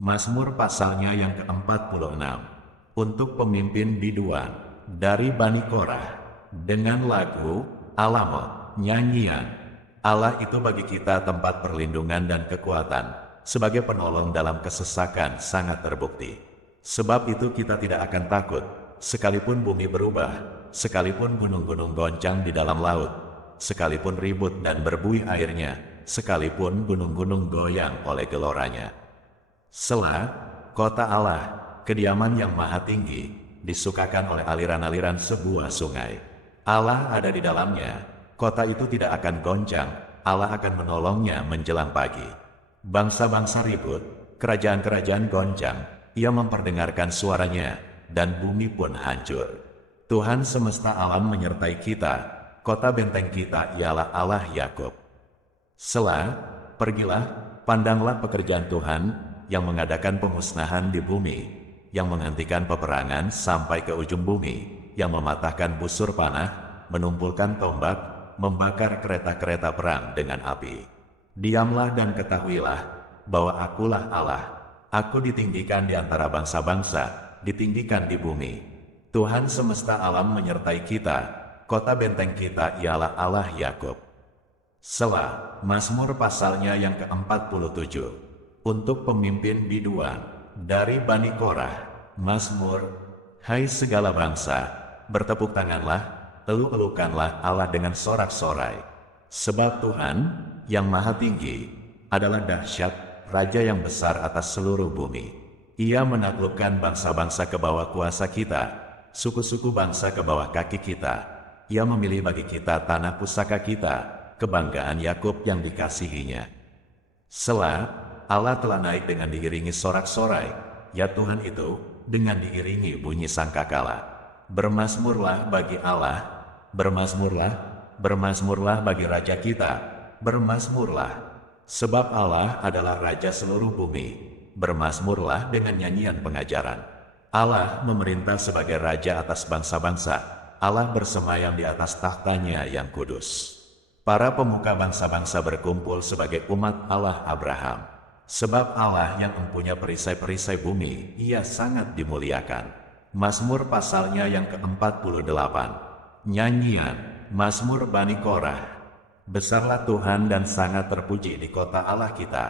Mazmur pasalnya yang ke-46. Untuk pemimpin biduan dari Bani Korah, dengan lagu Alamot, nyanyian. Allah itu bagi kita tempat perlindungan dan kekuatan, sebagai penolong dalam kesesakan sangat terbukti. Sebab itu kita tidak akan takut, sekalipun bumi berubah, sekalipun gunung-gunung goncang di dalam laut, sekalipun ribut dan berbuih airnya, sekalipun gunung-gunung goyang oleh geloranya. Selah, kota Allah, kediaman yang maha tinggi, disukakan oleh aliran-aliran sebuah sungai. Allah ada di dalamnya, kota itu tidak akan goncang, Allah akan menolongnya menjelang pagi. Bangsa-bangsa ribut, kerajaan-kerajaan goncang, ia memperdengarkan suaranya, dan bumi pun hancur. Tuhan semesta alam menyertai kita, kota benteng kita ialah Allah Yakub. Selah, pergilah, pandanglah pekerjaan Tuhan, yang mengadakan pemusnahan di bumi, yang menghentikan peperangan sampai ke ujung bumi, yang mematahkan busur panah, menumpulkan tombak, membakar kereta-kereta perang dengan api. Diamlah dan ketahuilah, bahwa akulah Allah. Aku ditinggikan di antara bangsa-bangsa, ditinggikan di bumi. Tuhan semesta alam menyertai kita, kota benteng kita ialah Allah Yakub. Selah, Mazmur pasalnya yang ke-47. Untuk pemimpin biduan dari Bani Korah, Mazmur. Hai segala bangsa, bertepuk tanganlah, eluk-elukanlah Allah dengan sorak-sorai. Sebab Tuhan, yang maha tinggi, adalah dahsyat, Raja yang besar atas seluruh bumi. Ia menaklukkan bangsa-bangsa ke bawah kuasa kita, suku-suku bangsa ke bawah kaki kita. Ia memilih bagi kita tanah pusaka kita, kebanggaan Yakub yang dikasihinya. Selah, Allah telah naik dengan diiringi sorak-sorai, ya Tuhan itu, dengan diiringi bunyi sangkakala. Bermazmurlah bagi Allah, bermazmurlah, bermazmurlah bagi Raja kita, bermazmurlah. Sebab Allah adalah Raja seluruh bumi, bermazmurlah dengan nyanyian pengajaran. Allah memerintah sebagai Raja atas bangsa-bangsa, Allah bersemayam di atas takhtanya yang kudus. Para pemuka bangsa-bangsa berkumpul sebagai umat Allah Abraham. Sebab Allah yang mempunyai perisai-perisai bumi, ia sangat dimuliakan. Mazmur pasalnya yang ke-48. Nyanyian, Mazmur Bani Korah. Besarlah Tuhan dan sangat terpuji di kota Allah kita.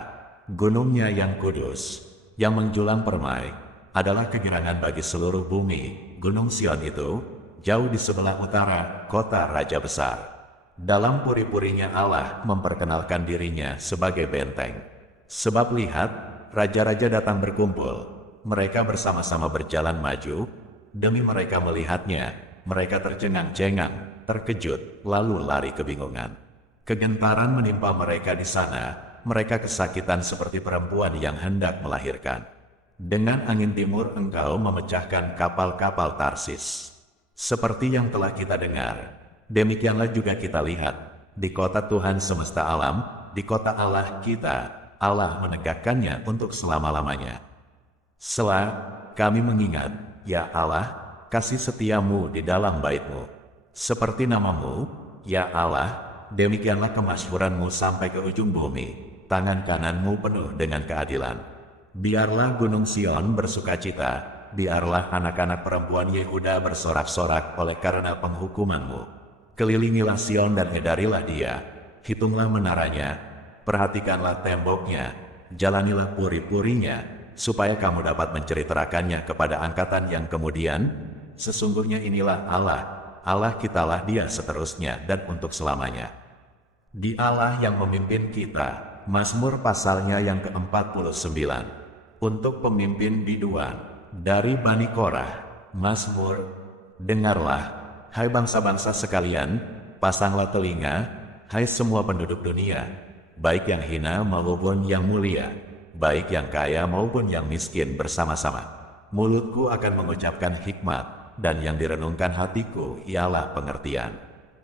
Gunungnya yang kudus, yang menjulang permai, adalah kegirangan bagi seluruh bumi. Gunung Sion itu, jauh di sebelah utara, kota Raja besar. Dalam puri-purinya Allah memperkenalkan dirinya sebagai benteng. Sebab lihat, raja-raja datang berkumpul, mereka bersama-sama berjalan maju, demi mereka melihatnya, mereka tercengang-cengang, terkejut, lalu lari kebingungan. Kegentaran menimpa mereka di sana, mereka kesakitan seperti perempuan yang hendak melahirkan. Dengan angin timur engkau memecahkan kapal-kapal Tarsis. Seperti yang telah kita dengar, demikianlah juga kita lihat, di kota Tuhan semesta alam, di kota Allah kita, Allah menegakkannya untuk selama-lamanya. Selah, kami mengingat, ya Allah, kasih setiamu di dalam bait-Mu. Seperti namamu, ya Allah, demikianlah kemasyhuranmu sampai ke ujung bumi, tangan kananmu penuh dengan keadilan. Biarlah gunung Sion bersukacita, biarlah anak-anak perempuan Yehuda bersorak-sorak oleh karena penghukumanmu. Kelilingilah Sion dan edarilah dia, hitunglah menaranya, perhatikanlah temboknya, jalanilah puri-purinya, supaya kamu dapat menceritakannya kepada angkatan yang kemudian. Sesungguhnya inilah Allah, Allah kitalah dia seterusnya dan untuk selamanya. Di Allah yang memimpin kita, Mazmur pasalnya yang ke-49. Untuk pemimpin biduan, dari Bani Korah, Mazmur. Dengarlah, hai bangsa-bangsa sekalian, pasanglah telinga, hai semua penduduk dunia, baik yang hina maupun yang mulia, baik yang kaya maupun yang miskin bersama-sama. Mulutku akan mengucapkan hikmat, dan yang direnungkan hatiku ialah pengertian.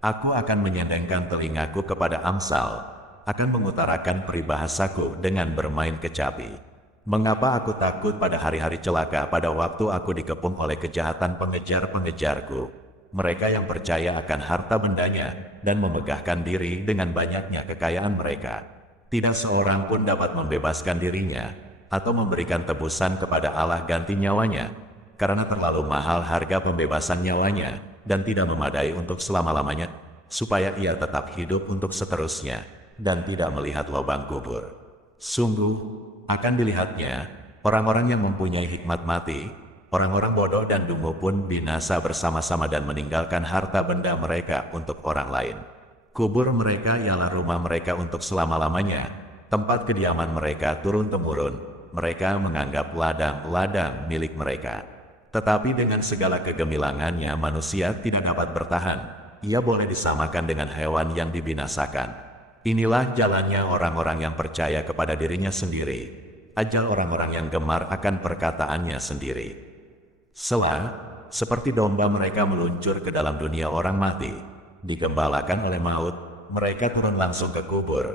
Aku akan menyandangkan telingaku kepada Amsal, akan mengutarakan peribahasaku dengan bermain kecapi. Mengapa aku takut pada hari-hari celaka pada waktu aku dikepung oleh kejahatan pengejar-pengejarku? Mereka yang percaya akan harta bendanya dan memegahkan diri dengan banyaknya kekayaan mereka. Tidak seorang pun dapat membebaskan dirinya. atau memberikan tebusan kepada Allah ganti nyawanya, karena terlalu mahal harga pembebasan nyawanya, dan tidak memadai untuk selama-lamanya, supaya ia tetap hidup untuk seterusnya, dan tidak melihat lubang kubur. Sungguh, akan dilihatnya, orang-orang yang mempunyai hikmat mati, orang-orang bodoh dan dungu pun binasa bersama-sama dan meninggalkan harta benda mereka untuk orang lain. Kubur mereka ialah rumah mereka untuk selama-lamanya, tempat kediaman mereka turun-temurun, mereka menganggap ladang-ladang milik mereka. Tetapi dengan segala kegemilangannya manusia tidak dapat bertahan, ia boleh disamakan dengan hewan yang dibinasakan. Inilah jalannya orang-orang yang percaya kepada dirinya sendiri, ajal orang-orang yang gemar akan perkataannya sendiri. Seperti domba mereka meluncur ke dalam dunia orang mati, digembalakan oleh maut, mereka turun langsung ke kubur,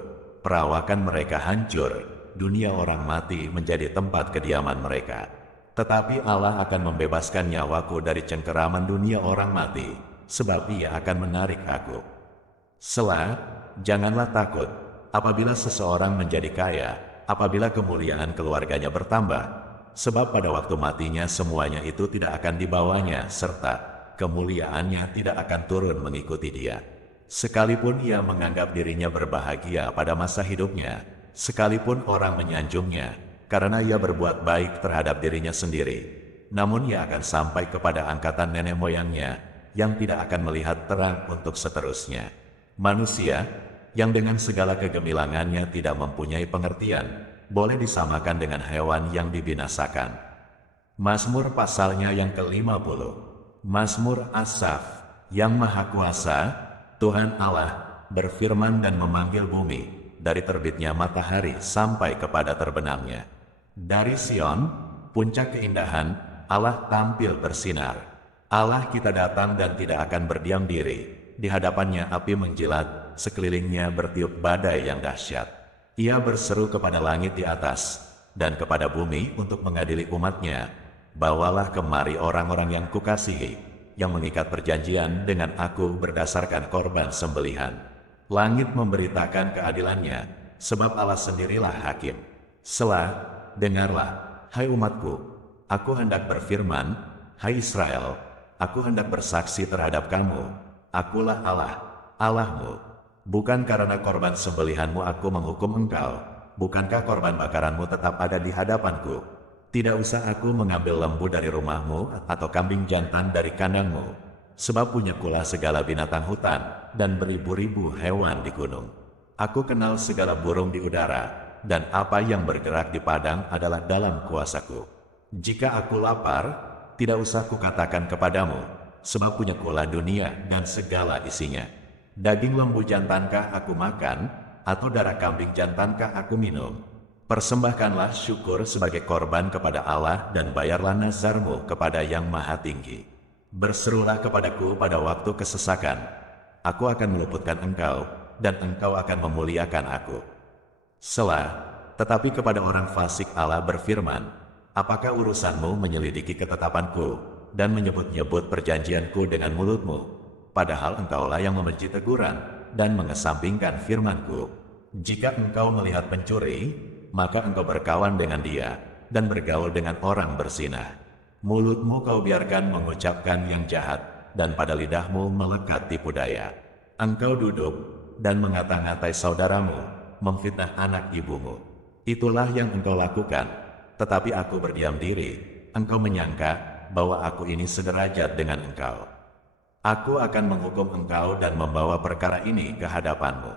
perawakan mereka hancur, dunia orang mati menjadi tempat kediaman mereka. Tetapi Allah akan membebaskan nyawaku dari cengkeraman dunia orang mati, sebab ia akan menarik aku. Janganlah takut, apabila seseorang menjadi kaya, apabila kemuliaan keluarganya bertambah, sebab pada waktu matinya semuanya itu tidak akan dibawanya, serta kemuliaannya tidak akan turun mengikuti dia. Sekalipun ia menganggap dirinya berbahagia pada masa hidupnya, sekalipun orang menyanjungnya, karena ia berbuat baik terhadap dirinya sendiri, namun ia akan sampai kepada angkatan nenek moyangnya, yang tidak akan melihat terang untuk seterusnya. Manusia, yang dengan segala kegemilangannya tidak mempunyai pengertian, boleh disamakan dengan hewan yang dibinasakan. Mazmur pasalnya yang ke-50. Mazmur Asaf. Yang Maha Kuasa, Tuhan Allah, berfirman dan memanggil bumi, dari terbitnya matahari sampai kepada terbenamnya. Dari Sion, puncak keindahan, Allah tampil bersinar. Allah kita datang dan tidak akan berdiam diri. Di hadapannya api menjilat, sekelilingnya bertiup badai yang dahsyat. Ia berseru kepada langit di atas, dan kepada bumi untuk mengadili umatnya. Bawalah kemari orang-orang yang kukasihi, yang mengikat perjanjian dengan aku berdasarkan korban sembelihan. Langit memberitakan keadilannya, sebab Allah sendirilah hakim. Dengarlah, hai umatku, aku hendak berfirman, hai Israel, aku hendak bersaksi terhadap kamu, akulah Allah, Allahmu. Bukan karena korban sembelihanmu aku menghukum engkau, bukankah korban bakaranmu tetap ada di hadapanku? Tidak usah aku mengambil lembu dari rumahmu atau kambing jantan dari kandangmu, sebab punyakulah segala binatang hutan dan beribu-ribu hewan di gunung. Aku kenal segala burung di udara, dan apa yang bergerak di padang adalah dalam kuasaku. Jika aku lapar, tidak usah kukatakan kepadamu, sebab punyakulah dunia dan segala isinya. Daging lembu jantankah aku makan, atau darah kambing jantankah aku minum? Persembahkanlah syukur sebagai korban kepada Allah dan bayarlah nazarmu kepada Yang Maha Tinggi. Berserulah kepadaku pada waktu kesesakan. Aku akan meluputkan engkau, dan engkau akan memuliakan aku. Tetapi kepada orang fasik Allah berfirman, apakah urusanmu menyelidiki ketetapanku, dan menyebut-nyebut perjanjianku dengan mulutmu? Padahal engkaulah yang membenci teguran, dan mengesampingkan firmanku. Jika engkau melihat pencuri, maka engkau berkawan dengan dia, dan bergaul dengan orang berzinah. Mulutmu kau biarkan mengucapkan yang jahat, dan pada lidahmu melekat tipu daya. Engkau duduk, dan mengata-ngatai saudaramu, memfitnah anak ibumu. Itulah yang engkau lakukan, tetapi aku berdiam diri. Engkau menyangka bahwa aku ini sederajat dengan engkau. Aku akan menghukum engkau dan membawa perkara ini ke hadapanmu.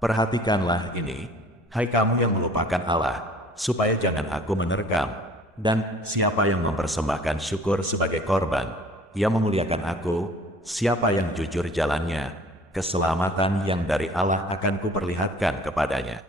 Perhatikanlah ini, hai kamu yang melupakan Allah, supaya jangan aku menerkam. Dan siapa yang mempersembahkan syukur sebagai korban, ia memuliakan aku. Siapa yang jujur jalannya, keselamatan yang dari Allah akan kuperlihatkan kepadanya.